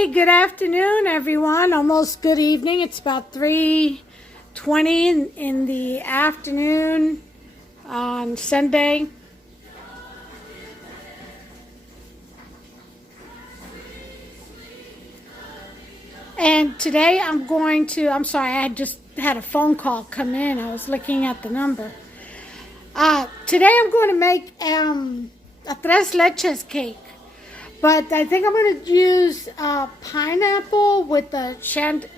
Hey, good afternoon, everyone. Almost good evening. It's about 3:20 in the afternoon on Sunday. And today I'm sorry, I just had a phone call come in. I was looking at the number. Today I'm going to make a Tres Leches cake. But I think I'm going to use pineapple with the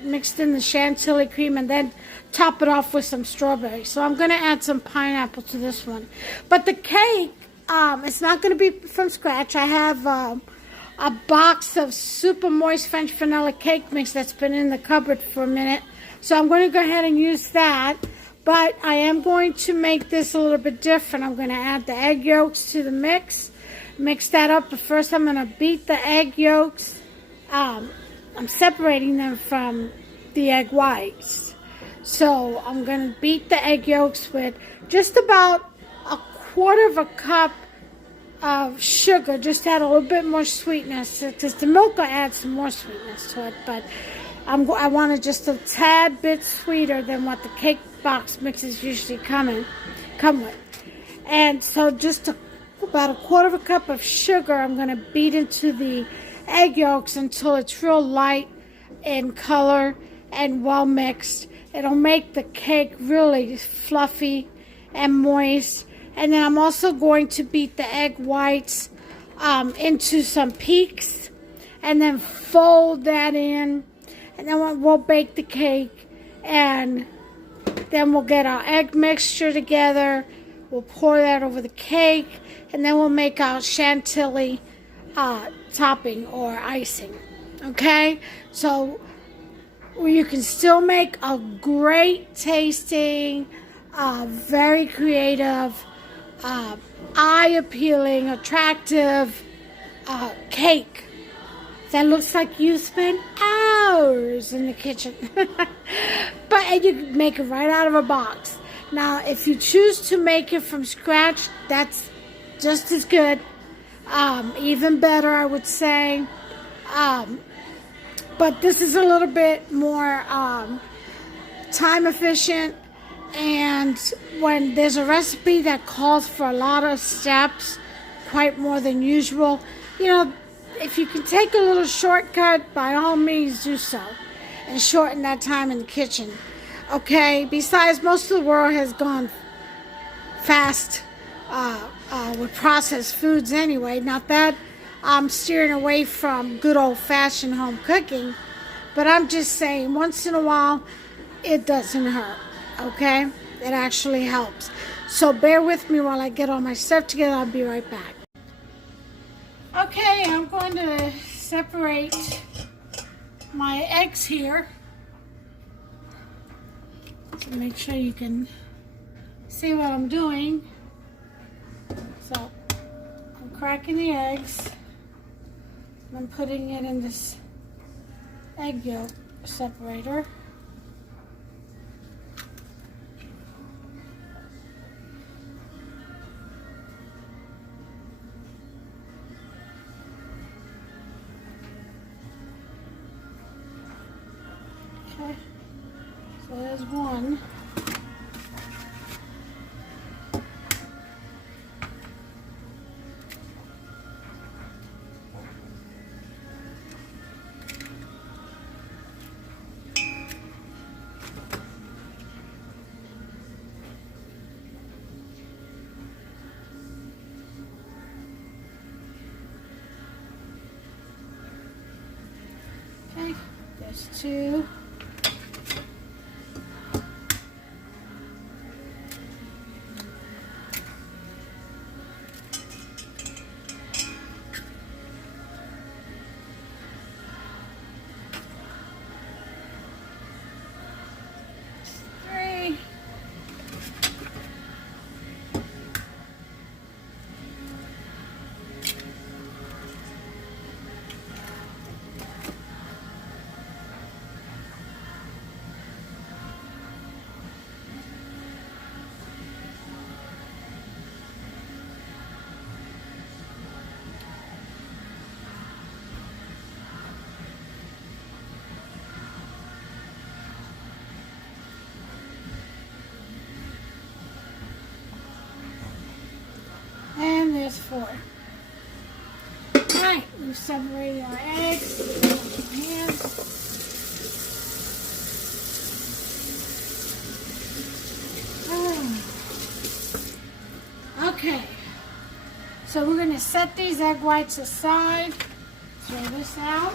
mixed in the chantilly cream and then top it off with some strawberries. So I'm going to add some pineapple to this one. But the cake, it's not going to be from scratch. I have a box of super moist French vanilla cake mix that's been in the cupboard for a minute. So I'm going to go ahead and use that. But I am going to make this a little bit different. I'm going to add the egg yolks to the mix. Mix that up, but first I'm going to beat the egg yolks. I'm separating them from the egg whites. So I'm going to beat the egg yolks with just about a quarter of a cup of sugar. Just add a little bit more sweetness, because the milk will add some more sweetness to it. But I want it just a tad bit sweeter than what the cake box mixes usually come with. And so just about a quarter of a cup of sugar I'm going to beat into the egg yolks until it's real light in color and well mixed. It'll make the cake really fluffy and moist. And then I'm also going to beat the egg whites into some peaks and then fold that in. And then we'll bake the cake, and then we'll get our egg mixture together. We'll pour that over the cake, and then we'll make our chantilly topping or icing. Okay? So you can still make a great tasting, very creative, eye-appealing, attractive cake that looks like you spent hours in the kitchen. And you can make it right out of a box. Now, if you choose to make it from scratch, that's just as good. Even better, I would say. But this is a little bit more time efficient. And when there's a recipe that calls for a lot of steps, quite more than usual, if you can take a little shortcut, by all means do so. And shorten that time in the kitchen. Okay, besides, most of the world has gone fast with processed foods anyway. Not that I'm steering away from good old-fashioned home cooking, but I'm just saying once in a while it doesn't hurt, okay? It actually helps. So bear with me while I get all my stuff together. I'll be right back. Okay, I'm going to separate my eggs here. So make sure you can see what I'm doing. So I'm cracking the eggs, and I'm putting it in this egg yolk separator. Okay, so there's one. Okay, there's two. just for. Alright, we've separated our eggs. Okay, so we're going to set these egg whites aside. Throw this out.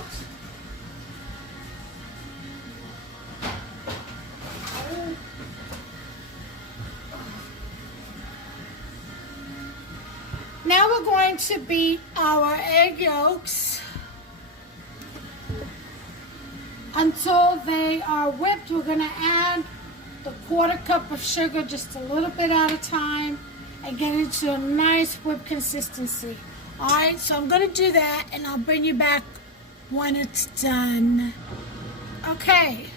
Now we're going to beat our egg yolks until they are whipped. We're going to add the 1/4 cup of sugar just a little bit at a time and get it to a nice whipped consistency. Alright, so I'm going to do that and I'll bring you back when it's done. Okay,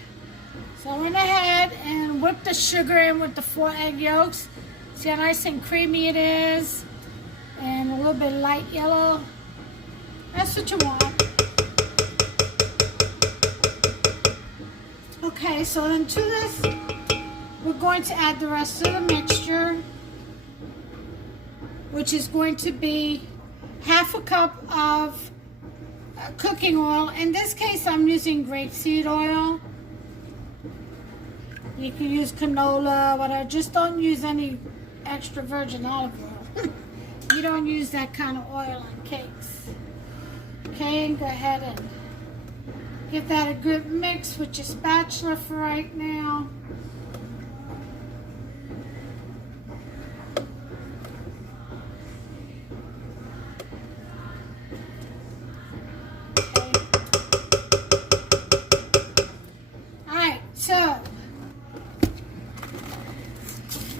so I went ahead and whipped the sugar in with the 4 egg yolks. See how nice and creamy it is? And a little bit light yellow. That's what you want. Okay, so then to this, we're going to add the rest of the mixture, which is going to be 1/2 cup of cooking oil. In this case, I'm using grapeseed oil. You can use canola, whatever. Just don't use any extra virgin olive oil. You don't use that kind of oil on cakes. Okay, and go ahead and give that a good mix with your spatula for right now.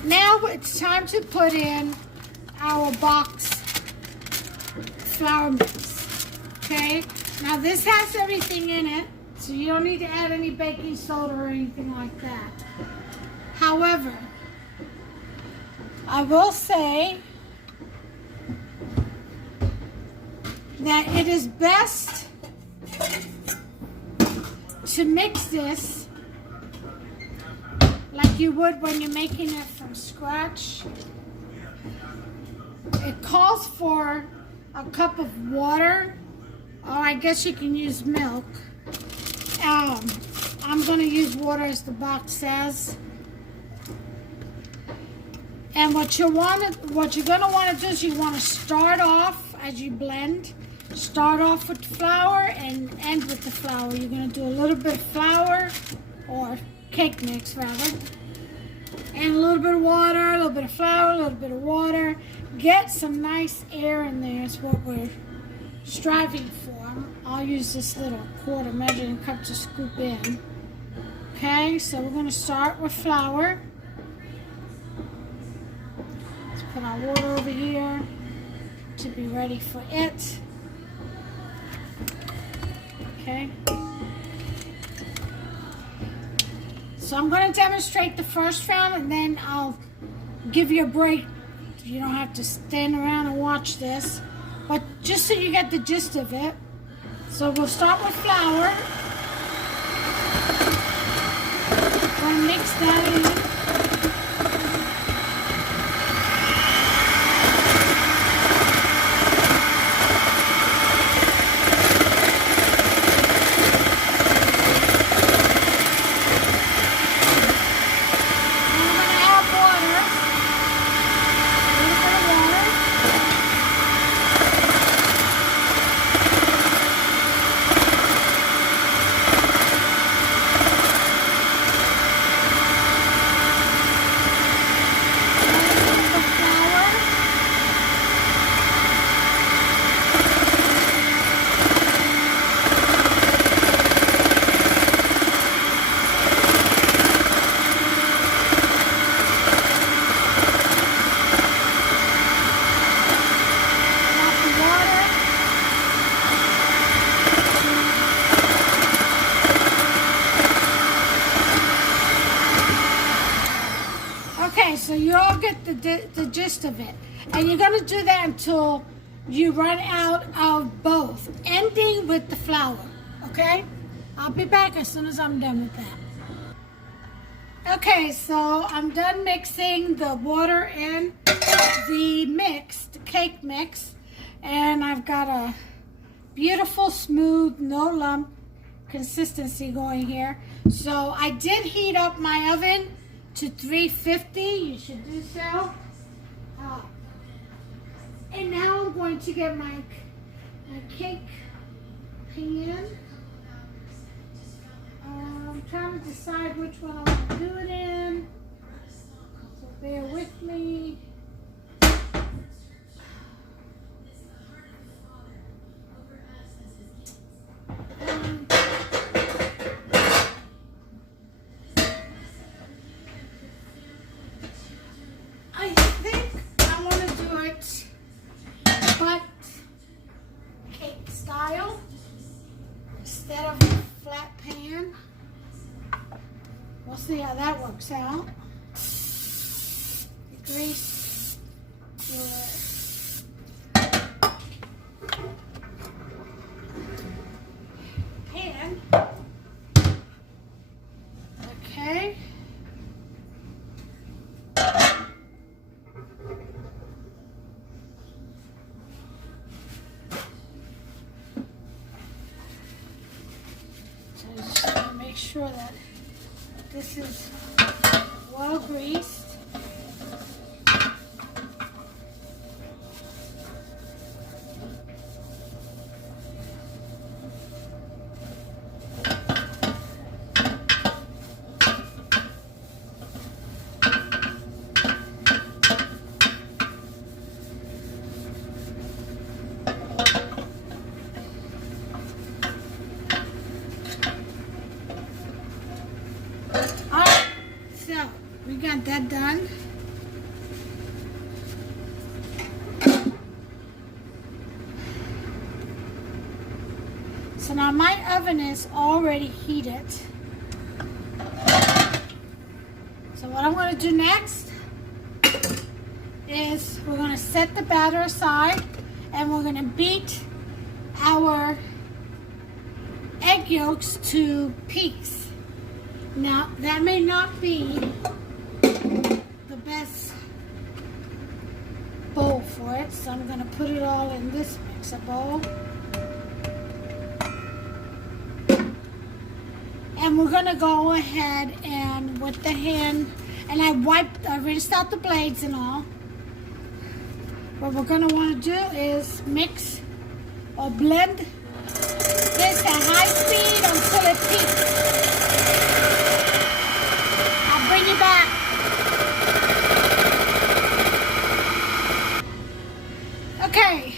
Now it's time to put in our box flour mix. Okay, now this has everything in it, so you don't need to add any baking soda or anything like that. However, I will say that it is best to mix this like you would when you're making it from scratch. It calls for a cup of water, or I guess you can use milk. I'm going to use water as the box says. And what you're going to want to do is you want to start off as you blend. Start off with flour and end with the flour. You're going to do a little bit of flour, or cake mix rather, and a little bit of water, a little bit of flour, a little bit of water. Get some nice air in there is what we're striving for. I'll use this little 1/4 measuring cup to scoop in. Okay, so we're going to start with flour. Let's put our water over here to be ready for it. Okay. So I'm going to demonstrate the first round and then I'll give you a break. You don't have to stand around and watch this, but just so you get the gist of it. So we'll start with flour. We're going to mix that in. Okay, so you all get the gist of it. And you're going to do that until you run out of both, ending with the flour, okay? I'll be back as soon as I'm done with that. Okay, so I'm done mixing the water and the mix, the cake mix, and I've got a beautiful, smooth, no lump consistency going here. So I did heat up my oven to 350. You should do so. And now I'm going to get my cake pan. I'm trying to decide which one I want to do it in, so bear with me. I think I want to do it butt cake style instead of a flat pan. We'll see how that works out. Grease your pan. Okay. So just want to make sure that this is well greased. So we got that done. So now my oven is already heated. So what I'm going to do next is we're going to set the batter aside and we're going to beat our egg yolks to peaks. Now, that may not be the best bowl for it, so I'm going to put it all in this mixer bowl. And we're going to go ahead and with the hand, and I rinsed out the blades and all. What we're going to want to do is mix or blend this at high speed until it peaks. Bring it back. Okay,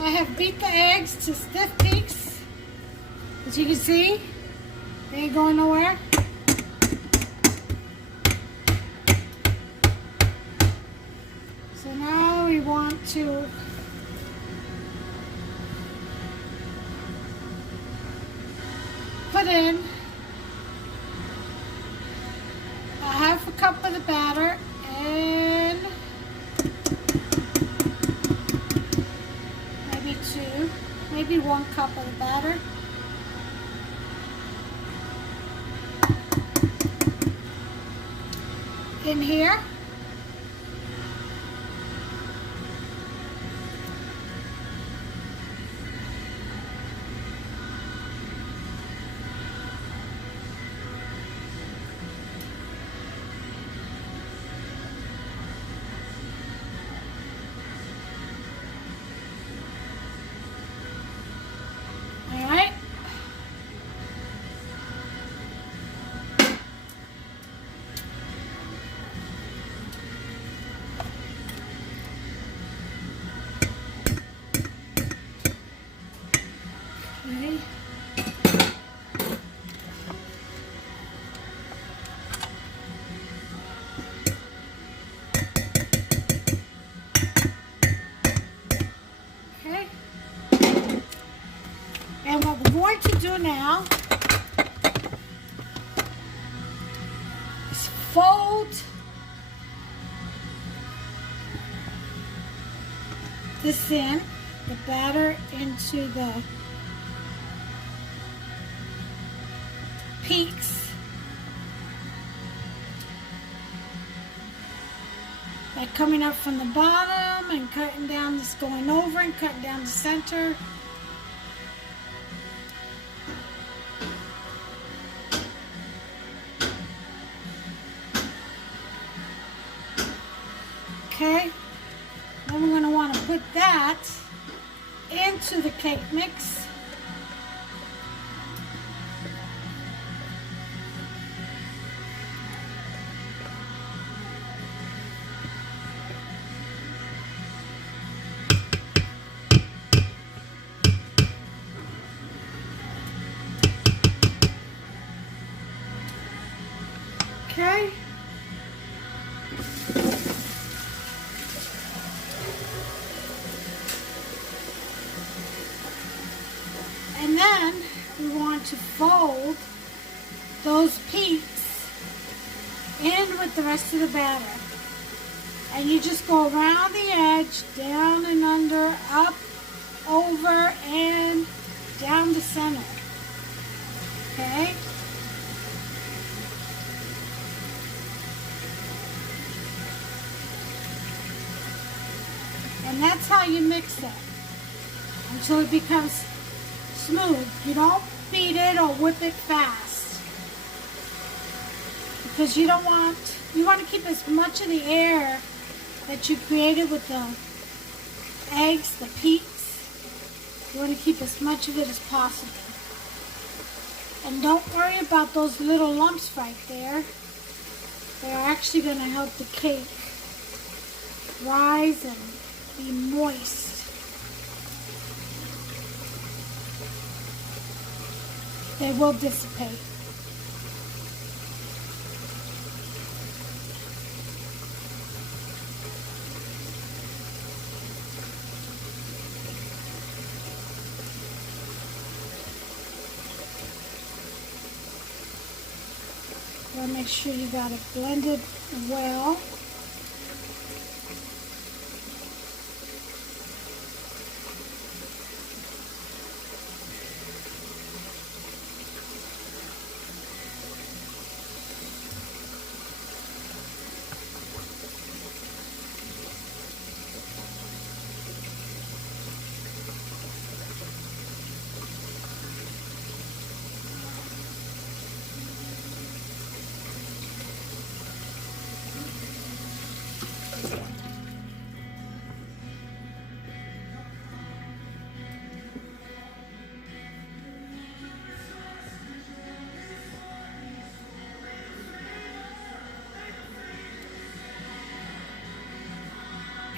I have beat the eggs to stiff peaks. As you can see, they ain't going nowhere. So now we want to put in half a cup of the batter and maybe 1 cup of the batter. In here. And what we're going to do now is fold this in, the batter into the peaks. like coming up from the bottom and cutting down, just going over and cutting down the center. Okay, then we're going to want to put that into the cake mix. Okay. And then we want to fold those peaks in with the rest of the batter. And you just go around the edge, down and under, up, over, and down the center. Okay? And that's how you mix it until it becomes smooth. You don't beat it or whip it fast because you want to keep as much of the air that you created with the eggs, the peaks. You want to keep as much of it as possible. And don't worry about those little lumps right there. They're actually going to help the cake rise and be moist. They will dissipate. So make sure you got it blended well.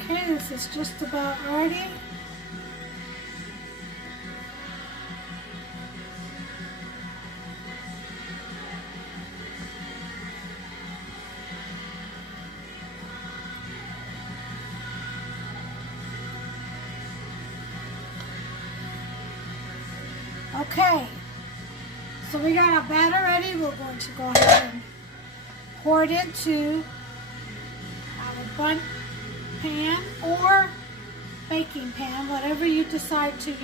Okay, this is just about ready. Okay, so we got our batter ready. We're going to go ahead and pour it into our Bundt pan or baking pan, whatever you decide to use.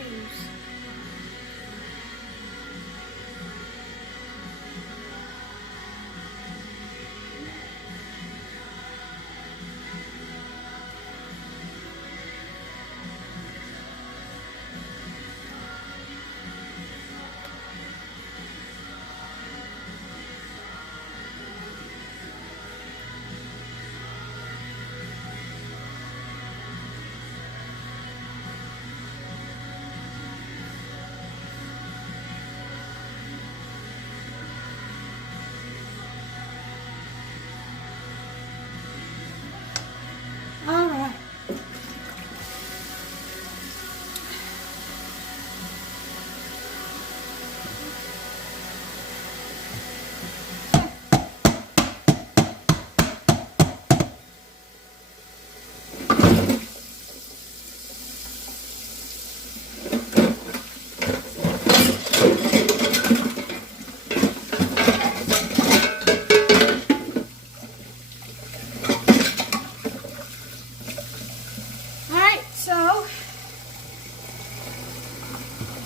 All right.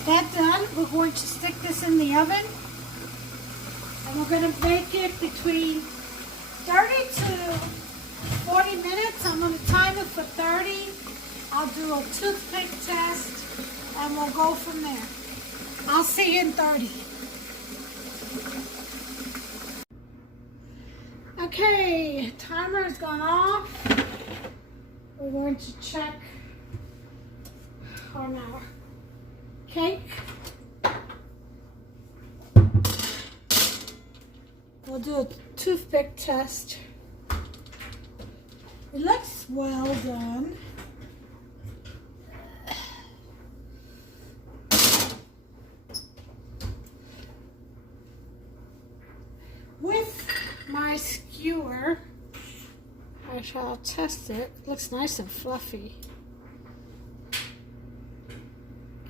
That done, we're going to stick this in the oven, and we're going to bake it between 32 40 minutes. I'm going to time it for 30. I'll do a toothpick test and we'll go from there. I'll see you in 30. Okay, timer has gone off. We're going to check on our cake. We'll do a toothpick test. It looks well done. With my skewer, I shall test it. It looks nice and fluffy.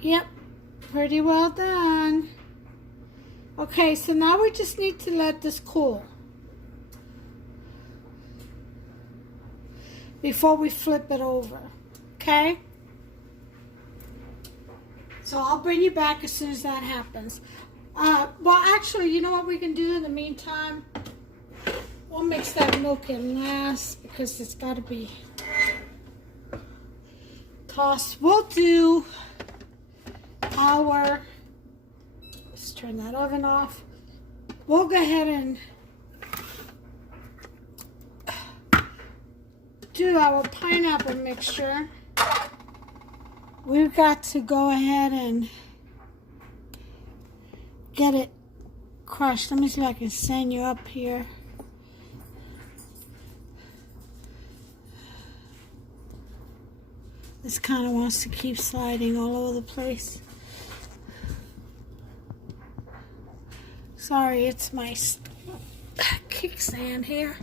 Yep, pretty well done. Okay, so now we just need to let this cool before we flip it over, okay? So I'll bring you back as soon as that happens. Well, actually, you know what we can do in the meantime? We'll mix that milk in last because it's got to be tossed. We'll do our, let's turn that oven off. We'll go ahead and do our pineapple mixture. We've got to go ahead and get it crushed. Let me see if I can send you up here. This kind of wants to keep sliding all over the place. Sorry, it's my kickstand here.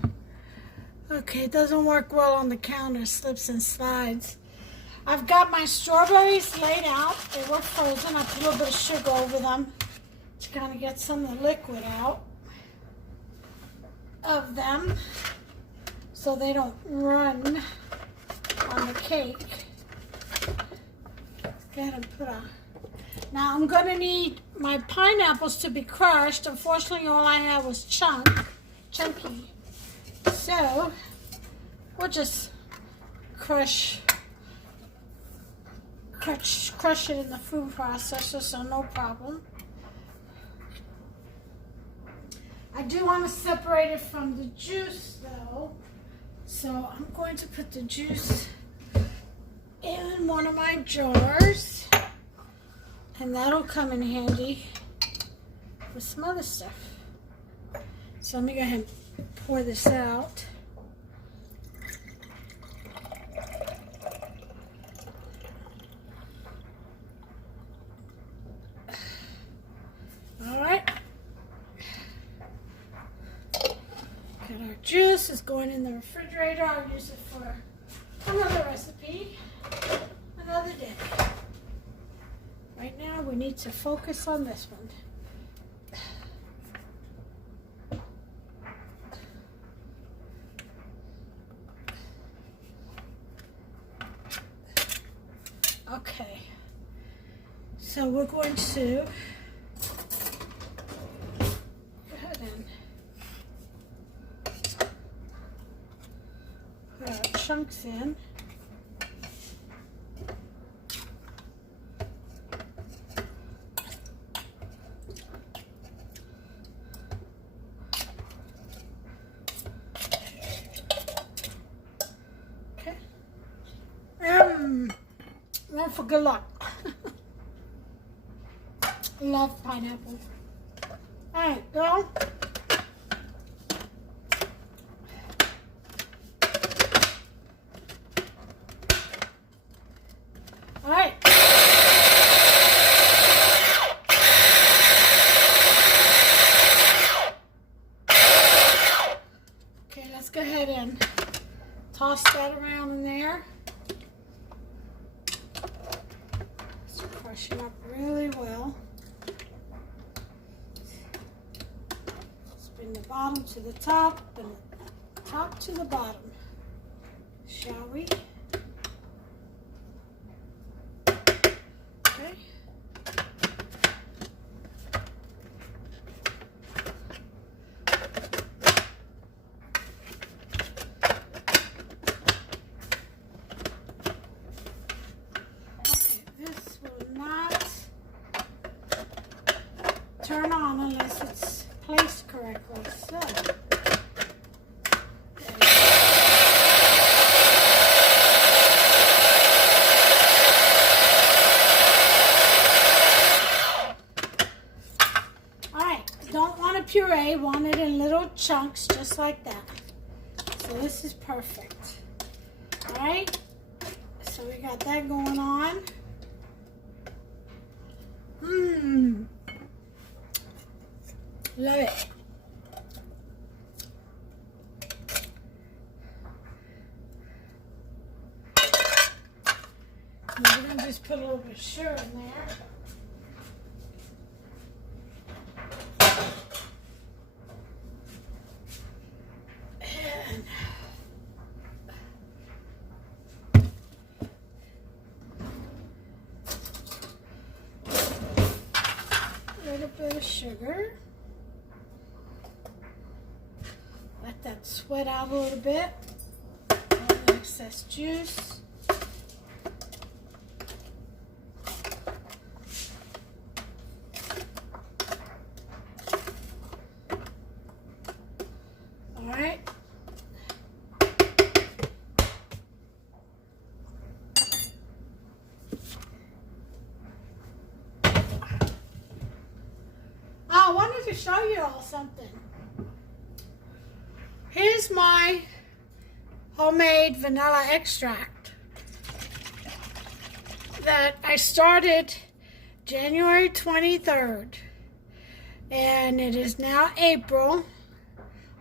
Okay, it doesn't work well on the counter, slips and slides. I've got my strawberries laid out. They were frozen. I put a little bit of sugar over them to kind of get some of the liquid out of them so they don't run on the cake. Go ahead and put a... Now I'm going to need my pineapples to be crushed. Unfortunately, all I had was chunky. So we'll just crush it in the food processor, so no problem. I do want to separate it from the juice though, so I'm going to put the juice in one of my jars, and that'll come in handy with some other stuff. So let me go ahead and pour this out. All right. Got our juice. It's going in the refrigerator. I'll use it for another recipe, another day. Right now, we need to focus on this one. Okay, so we're going to go ahead and put our chunks in. Okay. One for good luck. Love pineapple. All right, go. All right. Okay, let's go ahead and toss that around in there. Crush it up really well. Spin the bottom to the top and the top to the bottom. Shall we? Okay. turn on unless it's placed correctly. So, alright, don't want a puree, want it in little chunks just like that. So this is perfect. Alright, so we got that going on. Love it. And we're going to just put a little bit of sugar in there. And a little bit of sugar. Let that sweat out a little bit. All the excess juice. All right. I wanted to show you all something. Here's my homemade vanilla extract that I started January 23rd, and it is now April,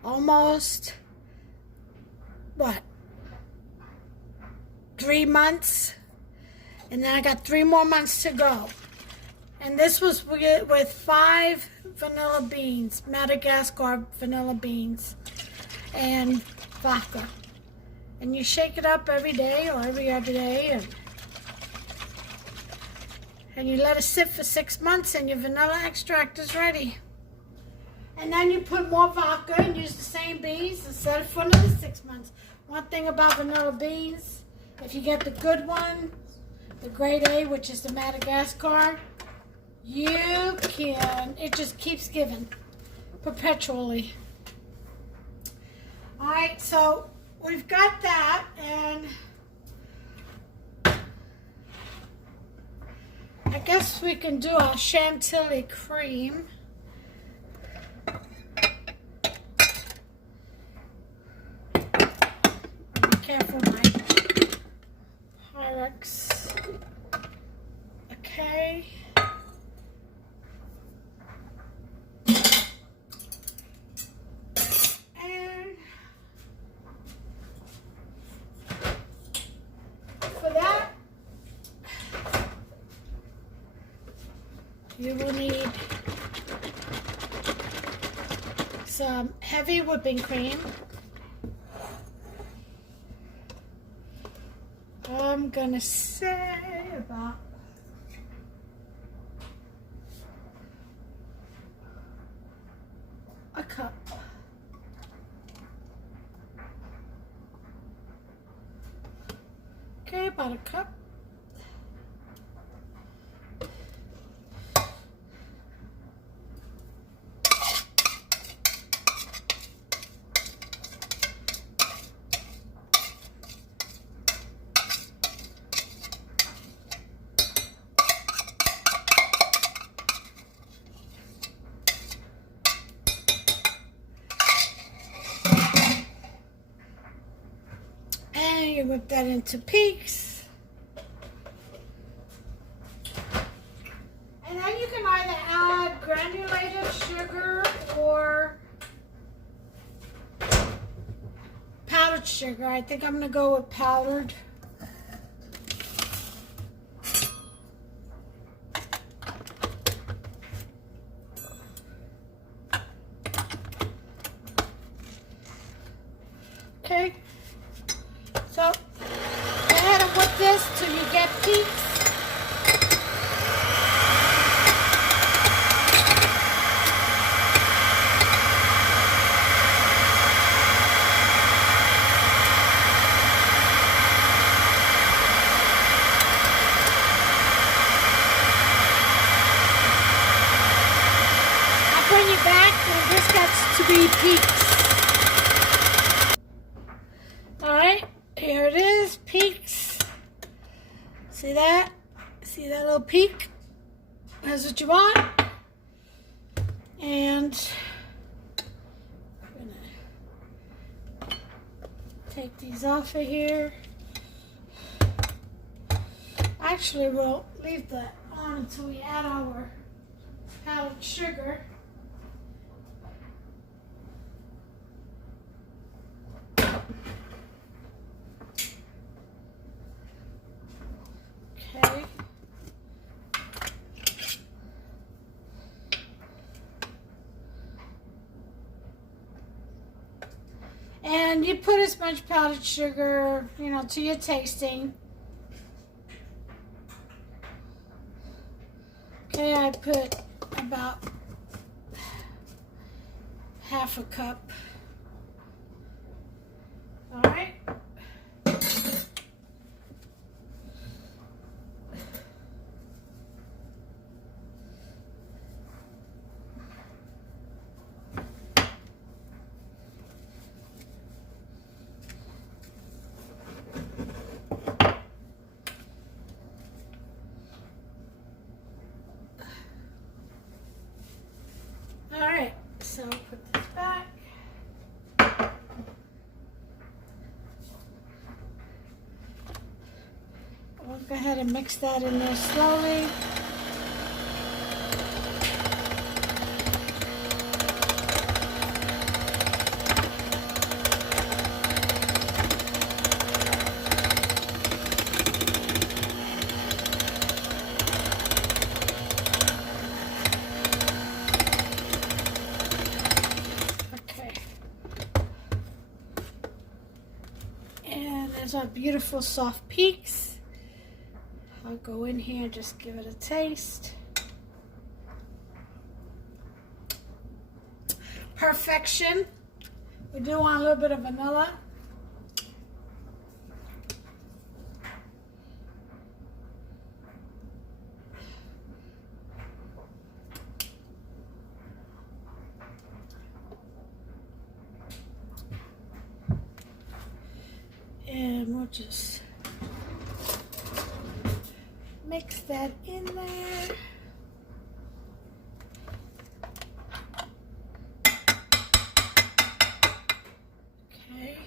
almost, what, 3 months, and then I got 3 more months to go. And this was with 5 vanilla beans, Madagascar vanilla beans, and vodka. And you shake it up every day or every other day, and you let it sit for 6 months, and your vanilla extract is ready. And then you put more vodka and use the same beans and set it for another 6 months. One thing about vanilla beans, if you get the good one, the grade A, which is the Madagascar, you can, it just keeps giving perpetually. Alright, so we've got that, and I guess we can do our chantilly cream. Be careful, my Pyrex. Okay. You will need some heavy whipping cream. I'm gonna say about a cup. Okay, about a cup. You whip that into peaks. And then you can either add granulated sugar or powdered sugar. I think I'm going to go with powdered. Okay. So, go ahead and whip this till you get peaks. And this got to be peaks. Alright, here it is, peaks. See that? See that little peak? That's what you want. And I'm gonna take these off of here. Actually, we'll leave that on until we add our powdered sugar. Okay. And you put as much powdered sugar, you know, to your tasting. Okay, I put about half a cup. All right. Alright, so put this back. We'll go ahead and mix that in there slowly. There's our beautiful soft peaks. I'll go in here and just give it a taste. Perfection. We do want a little bit of vanilla. And we'll just mix that in there. Okay.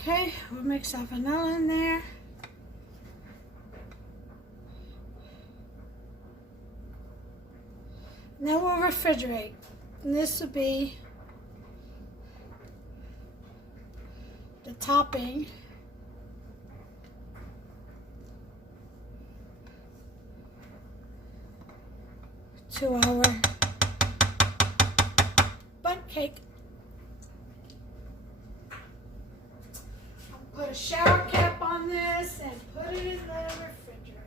Okay, we'll mix our vanilla in there. Now we'll refrigerate. And this will be the topping. To our Bundt cake. Put a shower cap on this and put it in the refrigerator.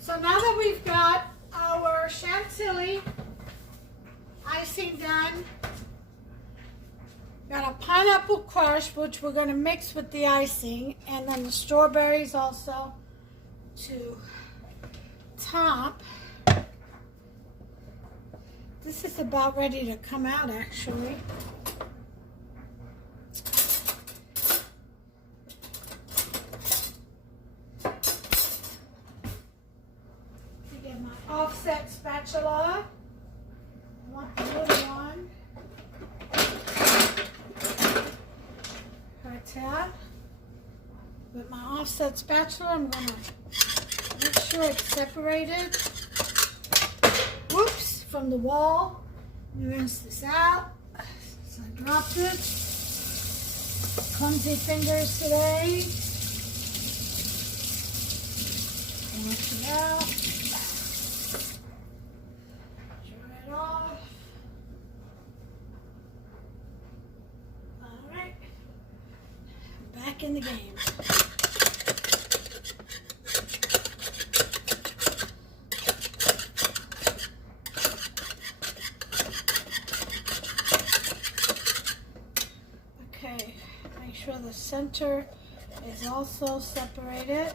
So now that we've got our chantilly icing done, got a pineapple crush, which we're going to mix with the icing, and then the strawberries also to top. This is about ready to come out, actually. I get my offset spatula. I want the little one. Right there. With my offset spatula, I'm going to make sure it's separated. Whoops, from the wall. Rinse this out. So I dropped it. Clumsy fingers today. Wash it out. Dry it off. Alright. back in the game. Okay, make sure the center is also separated.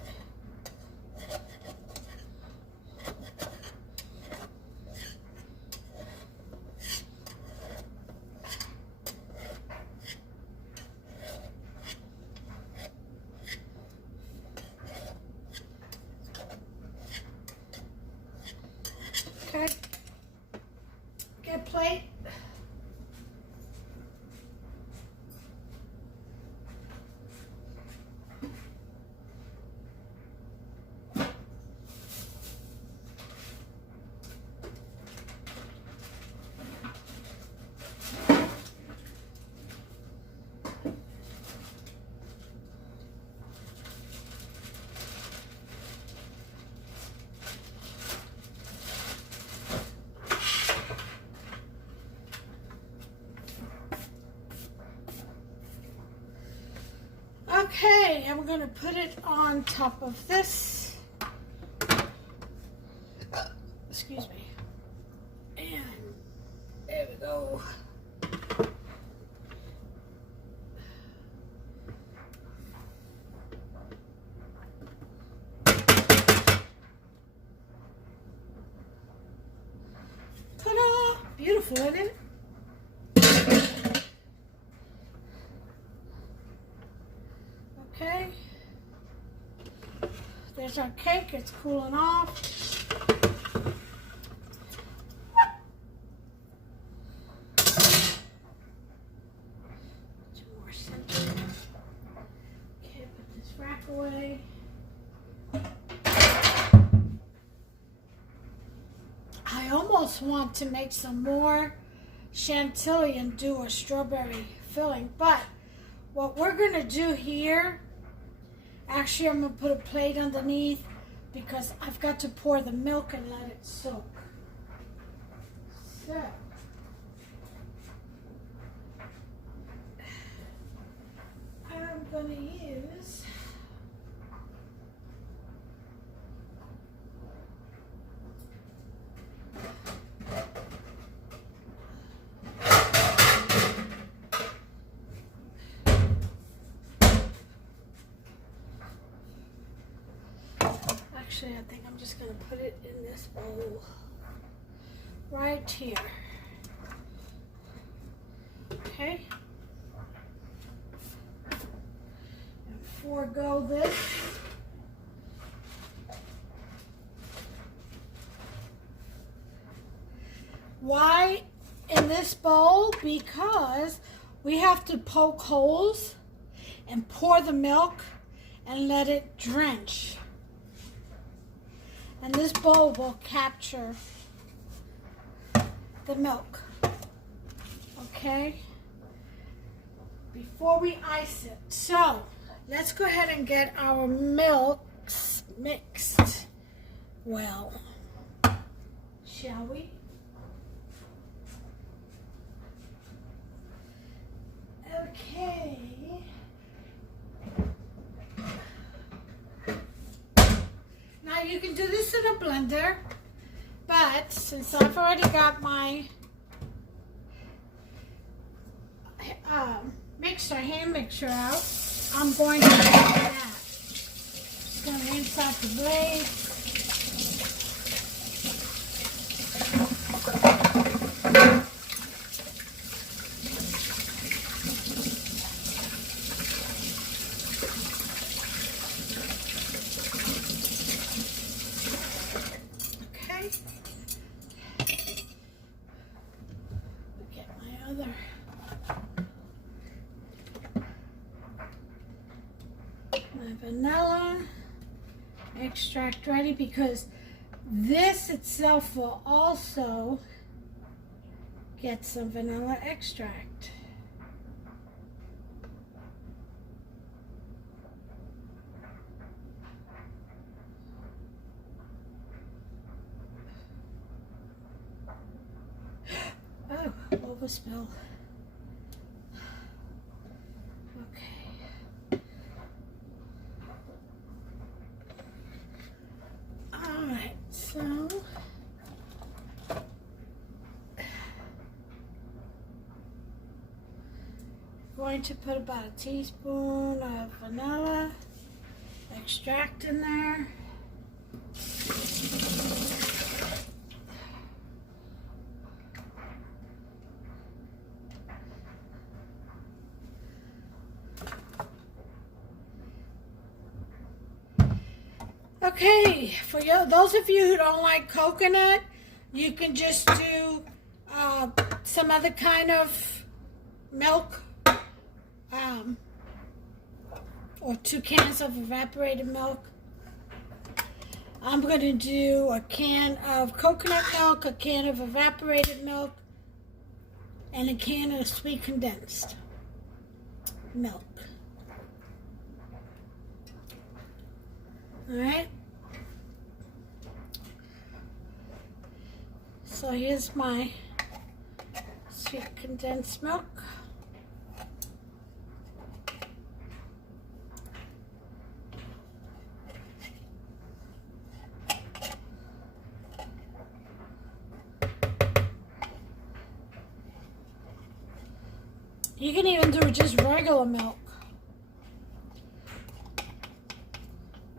Okay, get a plate. Okay, and we're going to put it on top of this. Excuse me. And there we go. Ta-da! Beautiful, isn't it? Okay, there's our cake, it's cooling off. Two more center. Okay, put this rack away. I almost want to make some more chantilly and do a strawberry filling, but what we're gonna do here, actually I'm gonna put a plate underneath because I've got to pour the milk and let it soak. So, I'm gonna use actually, I think I'm just going to put it in this bowl right here. Okay. And forego this. Why in this bowl? Because we have to poke holes and pour the milk and let it drench. And this bowl will capture the milk, okay, before we ice it. So let's go ahead and get our milks mixed well, shall we? Okay. Now you can do this in a blender, but since I've already got my hand mixer out, I'm going to do that. Just going to rinse out the blade. My vanilla extract ready, because this itself will also get some vanilla extract. Oh, overspill. Okay. going to put about a teaspoon of vanilla extract in there. Okay, for those of you who don't like coconut, you can just do some other kind of milk, or 2 cans of evaporated milk. I'm going to do a can of coconut milk, a can of evaporated milk, and a can of sweet condensed milk. Alright, so here's my sweet condensed milk. You can even do just regular milk.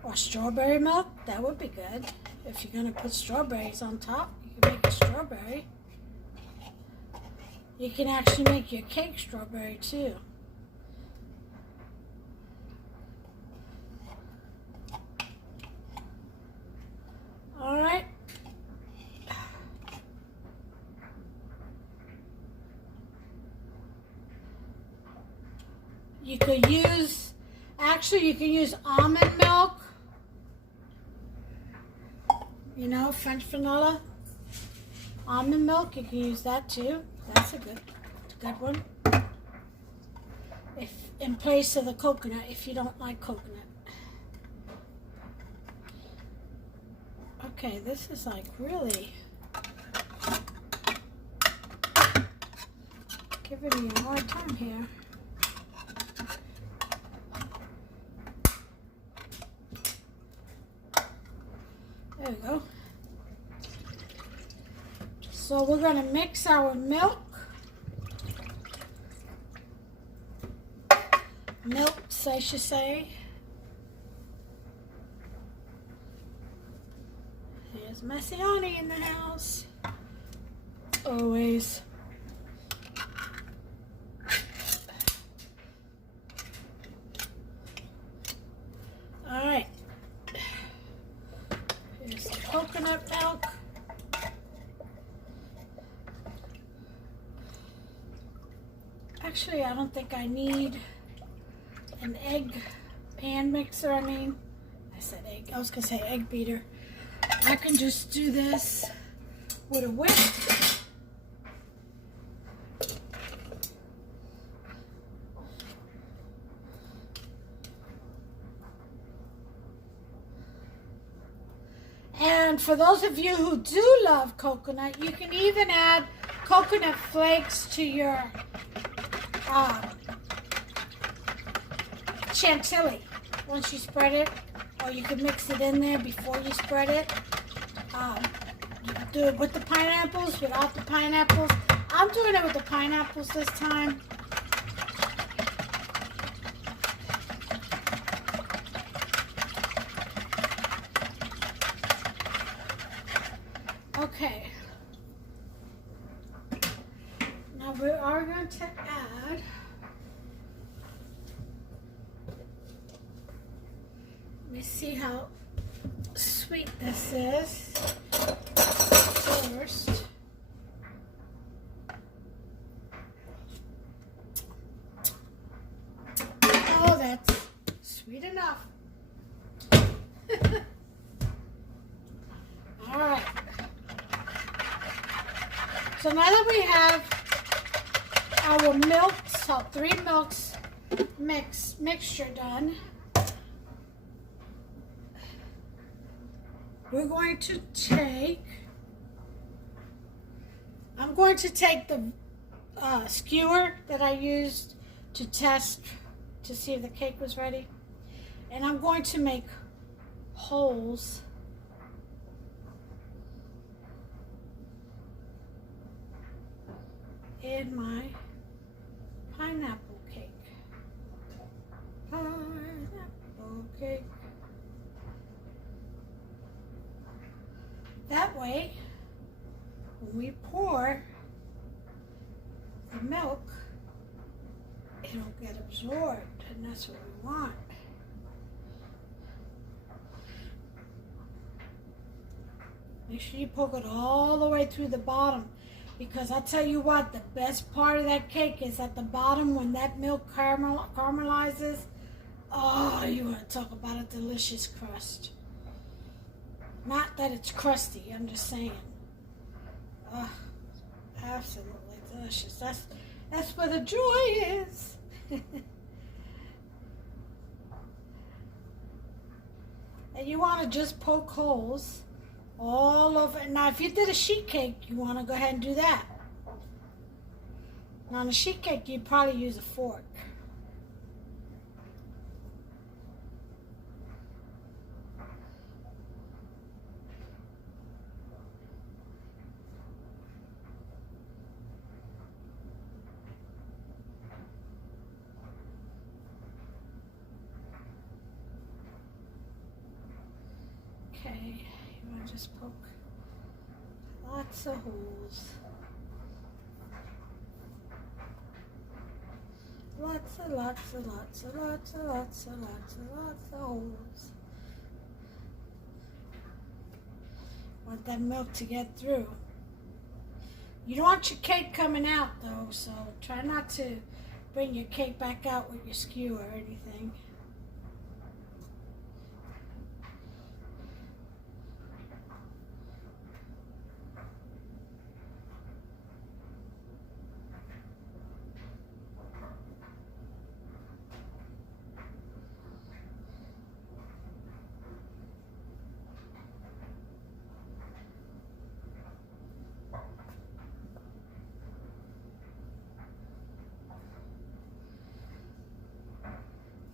Or strawberry milk, that would be good. If you're going to put strawberries on top, you can make a strawberry. You can actually make your cake strawberry too. Alright. You could use, actually you can use almond milk. You know, French vanilla. Almond milk, you can use that too. That's a good one. If in place of the coconut, if you don't like coconut. Okay, this is like really giving me a hard time here. There we go. So we're going to mix our milks, I should say. Here's Messiani in the house. Always. All right. Here's the coconut milk. Actually, I don't think I need an egg pan mixer. I said egg. I was going to say egg beater. I can just do this with a whisk. And for those of you who do love coconut, you can even add coconut flakes to your chantilly once you spread it, or you can mix it in there before you spread it. You can do it with the pineapples, without the pineapples. I'm doing it with the pineapples this time. Okay. Now we are going to add let me see how sweet this is first. Oh, that's sweet enough. All right. So now that we have our milks, so 3 milks mixture done, we're going to take, I'm going to take the skewer that I used to test to see if the cake was ready, and I'm going to make holes in my pineapple cake. Okay. That way, when we pour the milk, it'll get absorbed, and that's what we want. Make sure you poke it all the way through the bottom, because I tell you what, the best part of that cake is at the bottom when that milk caramelizes. Oh, you want to talk about a delicious crust. Not that it's crusty, I'm just saying. Oh, absolutely delicious. That's where the joy is. And you want to just poke holes all over. Now, if you did a sheet cake, you want to go ahead and do that. Now, on a sheet cake, you'd probably use a fork. Okay, you want to just poke lots of holes. Lots of holes. Want that milk to get through. You don't want your cake coming out though, so try not to bring your cake back out with your skewer or anything.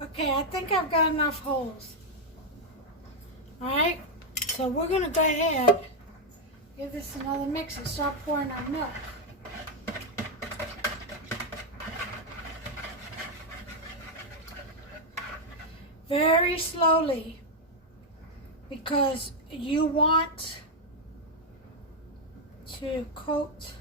Okay, I think I've got enough holes. Alright, so we're going to go ahead, give this another mix and start pouring our milk. Very slowly, because you want to coat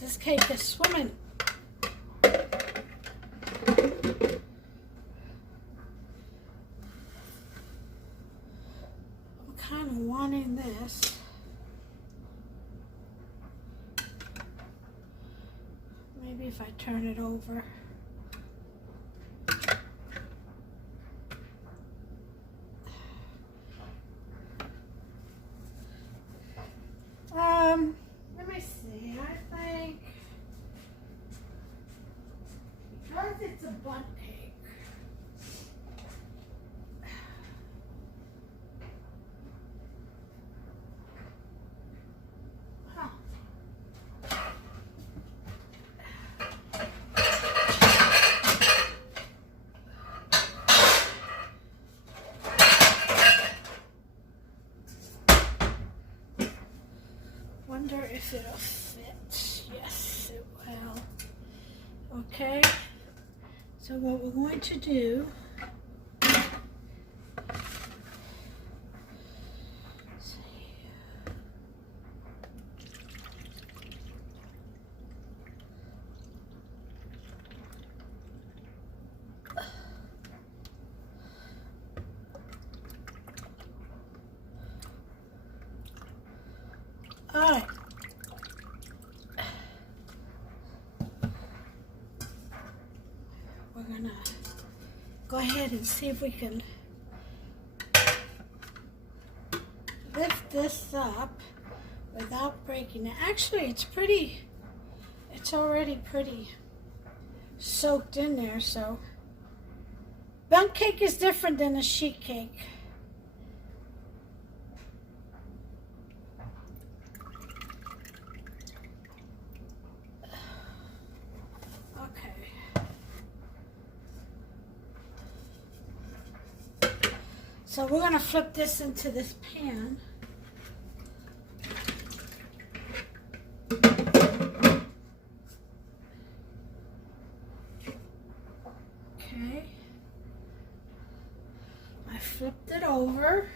this cake is swimming. I'm kind of wanting this. Maybe if I turn it over. Let me see. I think because it's a Bundt cake, wonder if it'll fit. Yes, it will. Okay, so what we're going to do, all right. We're gonna go ahead and see if we can this up without breaking it. Actually, it's already pretty soaked in there, so. Bundt cake is different than a sheet cake. So we're going to flip this into this pan. Okay. I flipped it over.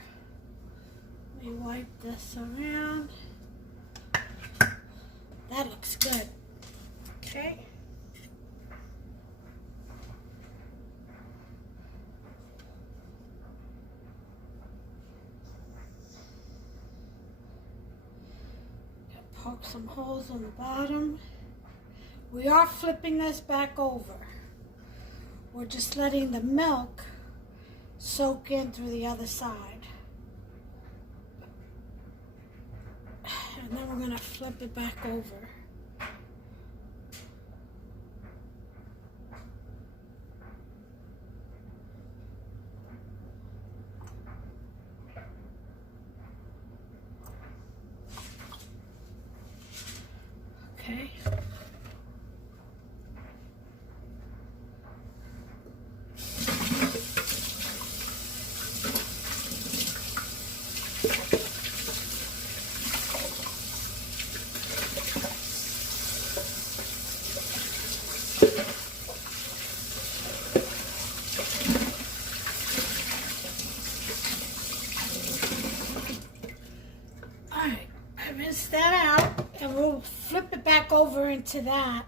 Let me wipe this around. That looks good. Okay. Poke some holes on the bottom. We are flipping this back over. We're just letting the milk soak in through the other side. And then we're going to flip it back over. Okay. All right, I rinsed that out, and we'll flip it back over into that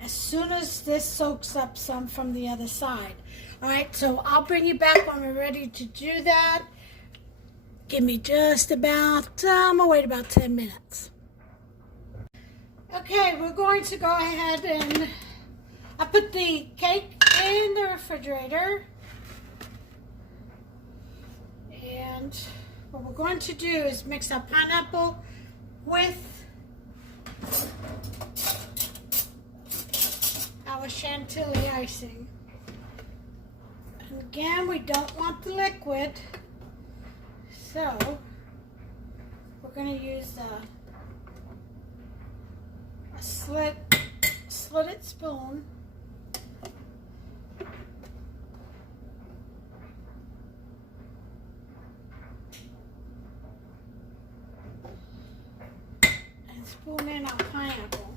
as soon as this soaks up some from the other side. All right, so I'll bring you back when we're ready to do that. Give me just about, I'm gonna wait about 10 minutes. Okay, we're going to go ahead and I put the cake in the refrigerator. And what we're going to do is mix our pineapple with our chantilly icing. And again, we don't want the liquid, so we're going to use a slitted spoon. And spoon in our pineapple.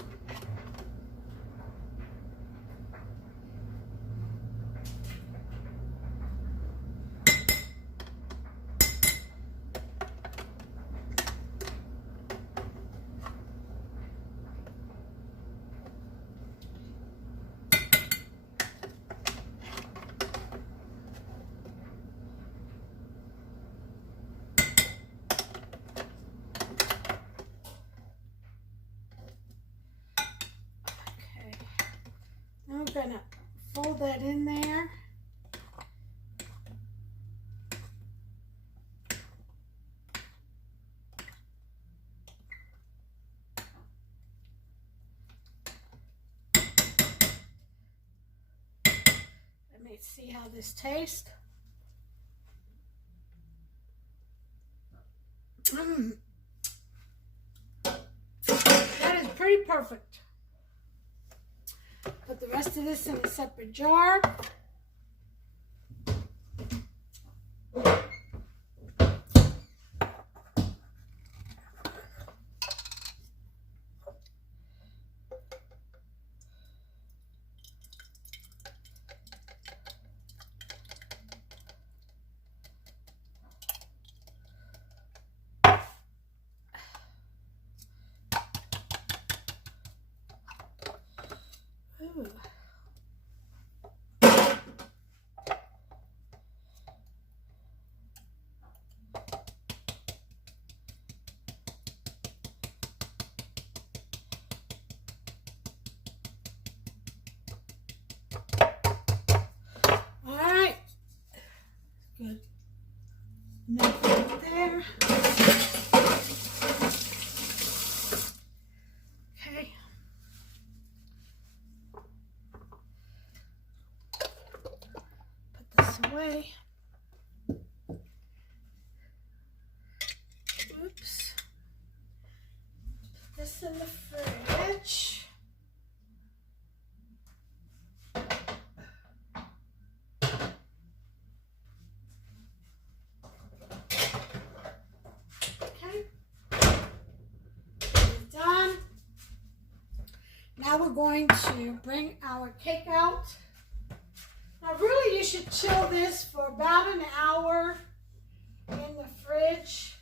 I'm going to fold that in there. Let me see how this tastes. That is pretty perfect. Put the rest of this in a separate jar. Ooh. All right, good. Enough right there. away. Oops. Put this in the fridge. Now we're going to bring our cake out. Now really you should chill this for about an hour in the fridge.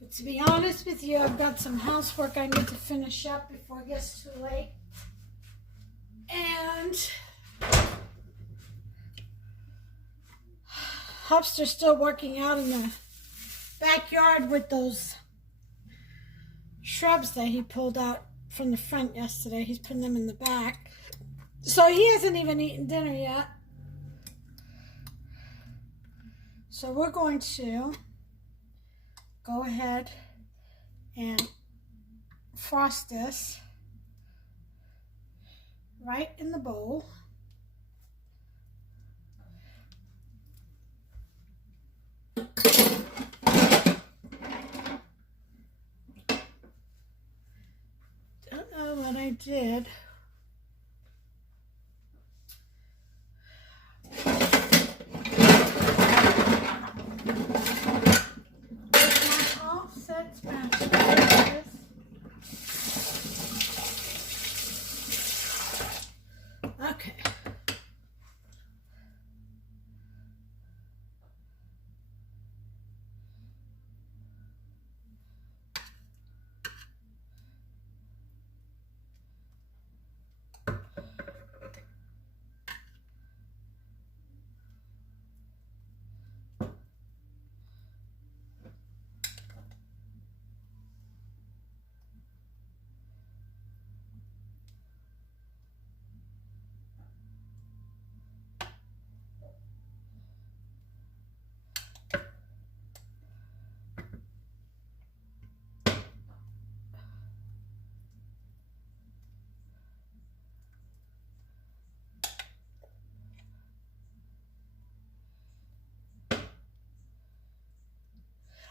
But to be honest with you, I've got some housework I need to finish up before it gets too late. And Hopster's still working out in the backyard with those shrubs that he pulled out from the front yesterday. He's putting them in the back. So he hasn't even eaten dinner yet. So we're going to go ahead and frost this right in the bowl. Don't know what I did. Okay.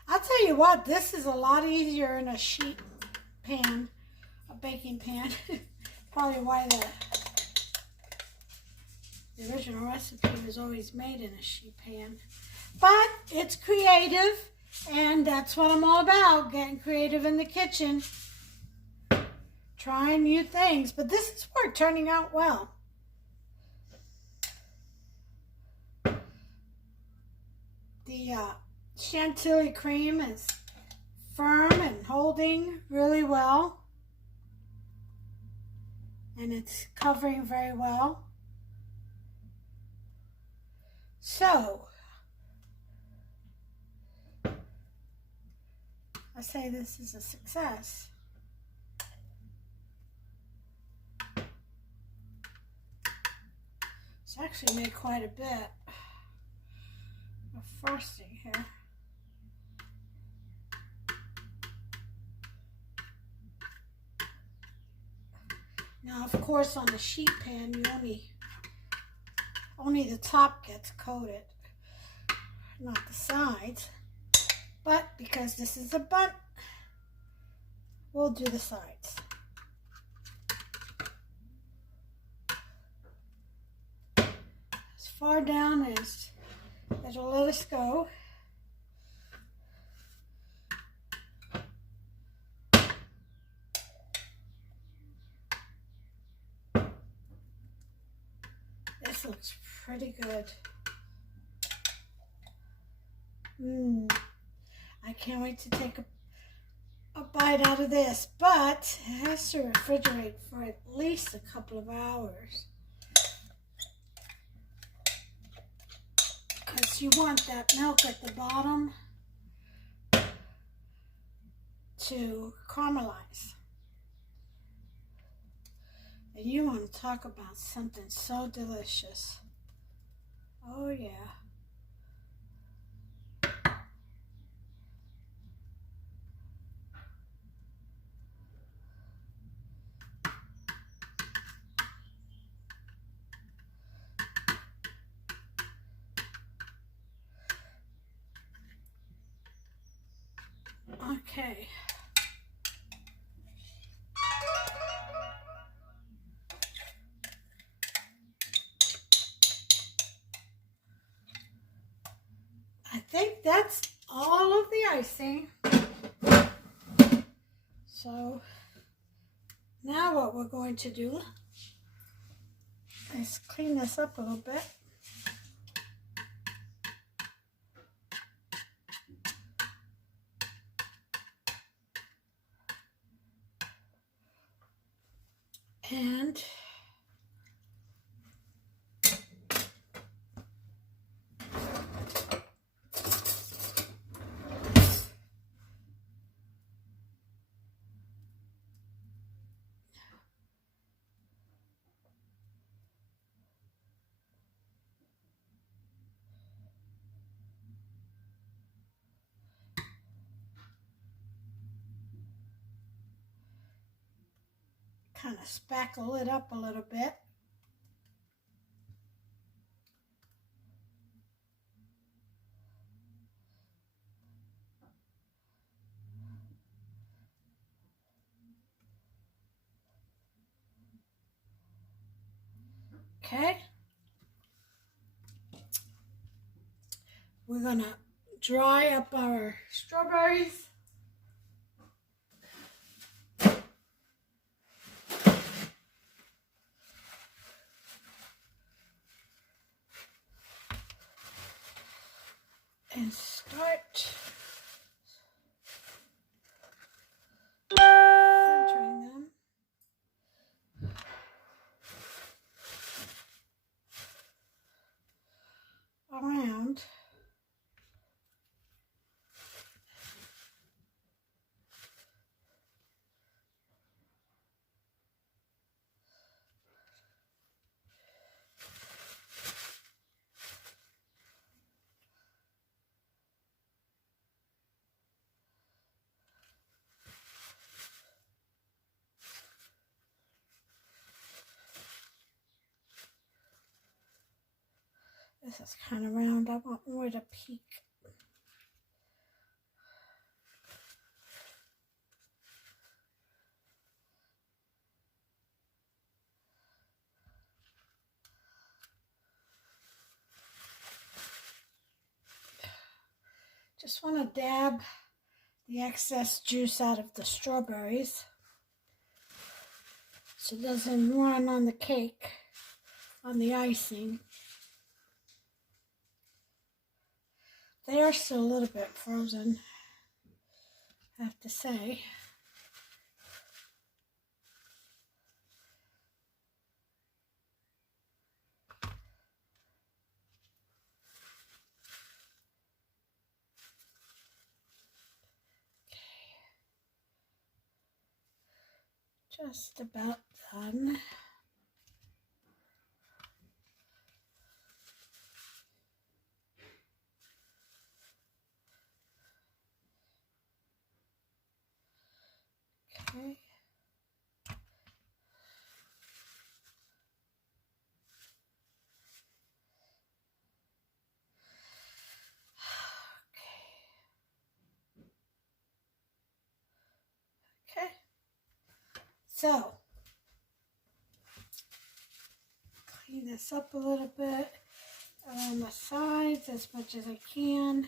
I'll tell you what, this is a lot easier in a sheet pan, a baking pan. Probably why the original recipe was always made in a sheet pan. But it's creative, and that's what I'm all about, getting creative in the kitchen. Trying new things, but this is turning out well. The chantilly cream is firm and holding really well, and it's covering very well. So I say this is a success. It's actually made quite a bit of frosting here. Now, of course, on the sheet pan, you only the top gets coated, not the sides. But because this is a Bundt, we'll do the sides. As far down as it'll let us go. This looks pretty good. I can't wait to take a bite out of this, but it has to refrigerate for at least a couple of hours. Because you want that milk at the bottom to caramelize. And you want to talk about something so delicious. Oh yeah. Okay. I think that's all of the icing. So now what we're going to do is clean this up a little bit. And kind of spackle it up a little bit. Okay. We're gonna dry up our strawberries. And start centering them. Around. This is kind of round. I want more to peak. Just want to dab the excess juice out of the strawberries so it doesn't run on the cake, on the icing. They are still a little bit frozen, I have to say. Just about done. Okay. Okay. So, clean this up a little bit around the sides as much as I can.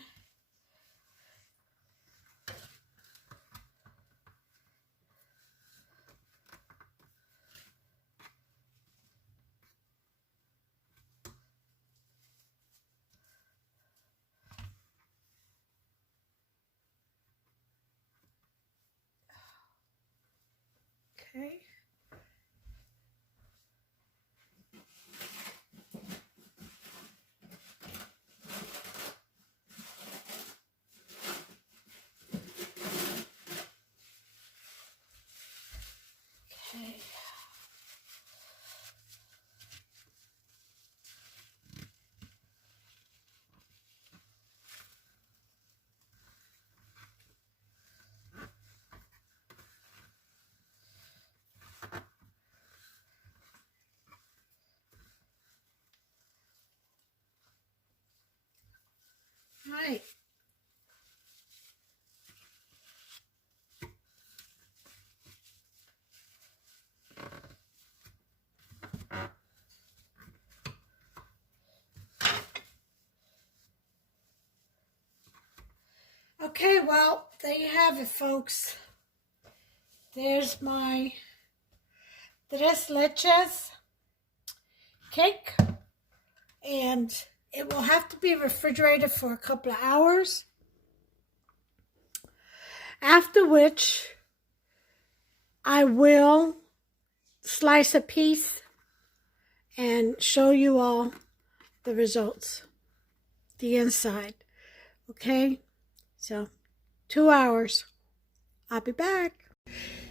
Okay. Okay. Okay, well, there you have it, folks. There's my Tres Leches cake. And it will have to be refrigerated for a couple of hours. After which, I will slice a piece and show you all the results, the inside. Okay, so 2 hours. I'll be back.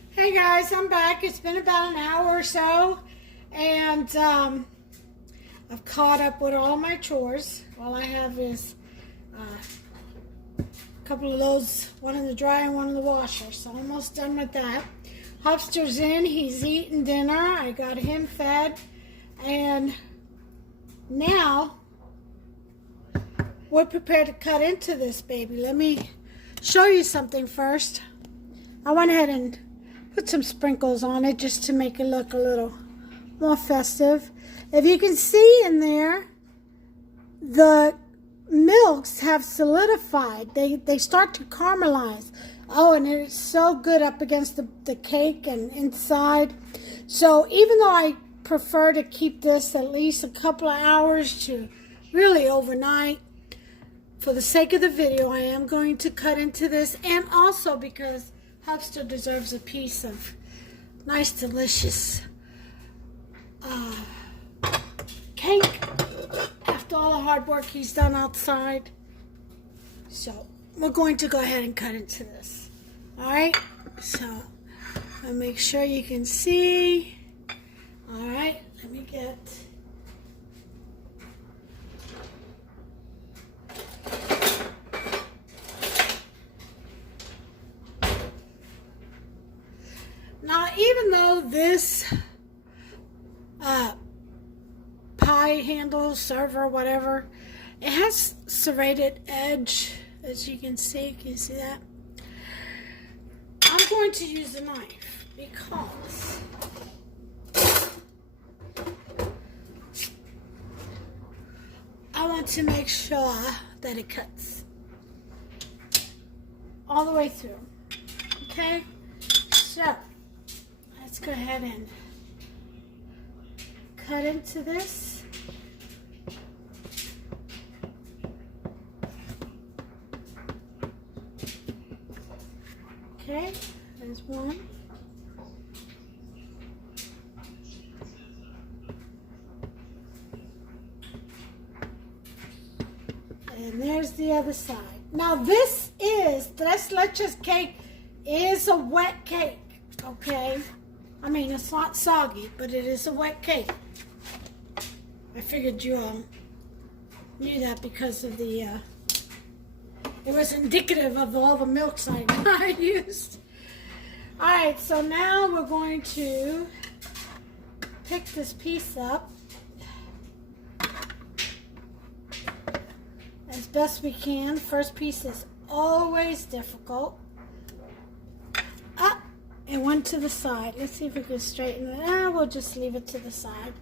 Hey guys, I'm back. It's been about an hour or so, and I've caught up with all my chores. All I have is a couple of loads, one in the dryer and one in the washer, so I'm almost done with that. Hubster's in, he's eating dinner. I got him fed, and now we're prepared to cut into this baby. Let me show you something first. I went ahead and put some sprinkles on it just to make it look a little more festive. If you can see in there, the milks have solidified. They start to caramelize. Oh, and it's so good up against the cake and inside. So even though I prefer to keep this at least a couple of hours to really overnight, for the sake of the video, I am going to cut into this, and also because Hubster deserves a piece of nice, delicious cake after all the hard work he's done outside. So we're going to go ahead and cut into this. All right, so I'll make sure you can see. All right, let me get now, even though this pie handle, server, whatever, it has serrated edge, as you can see. Can you see that? I'm going to use a knife because I want to make sure that it cuts all the way through. Okay? So let's go ahead and cut into this. Okay, there's one. And there's the other side. Now this is, Tres Leches cake is a wet cake, okay? I mean, it's not soggy, but it is a wet cake. I figured you all knew that because of the, it was indicative of all the milks I used. All right, so now we're going to pick this piece up as best we can. First piece is always difficult. Up and one to the side. Let's see if we can straighten it. We'll just leave it to the side.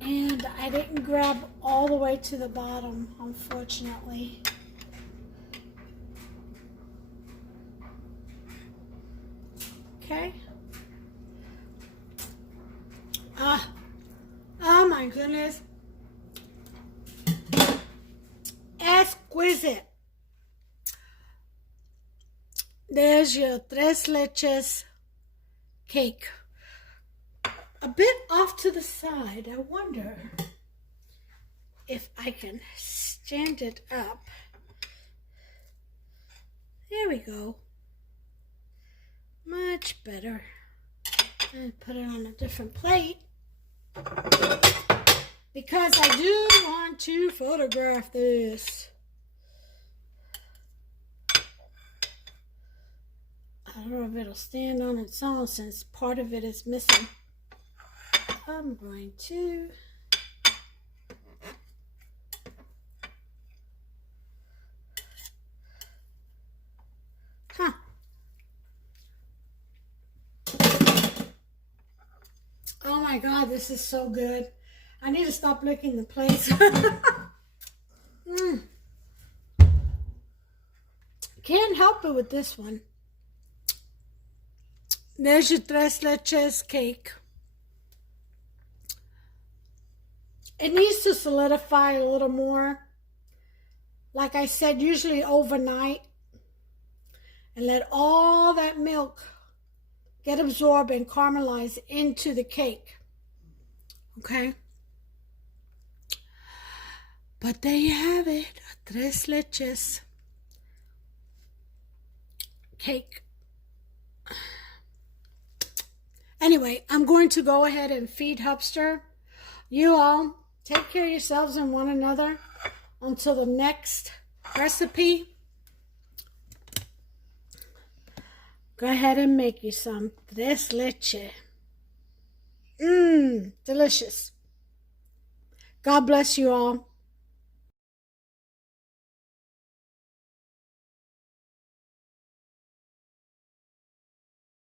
And I didn't grab all the way to the bottom, unfortunately. Okay. Oh my goodness. Exquisite. There's your Tres Leches cake. A bit off to the side. I wonder if I can stand it up. There we go. Much better. And put it on a different plate because I do want to photograph this. I don't know if it'll stand on its own since part of it is missing. I'm going to Oh my God, this is so good. I need to stop licking the plates. can't help it with this one. There's your Tres Leches cake. It needs to solidify a little more. Like I said, usually overnight. And let all that milk get absorbed and caramelize into the cake. Okay? But there you have it. A Tres Leches cake. Anyway, I'm going to go ahead and feed Hubster. You all take care of yourselves and one another until the next recipe. Go ahead and make you some Tres Leches. Delicious. God bless you all.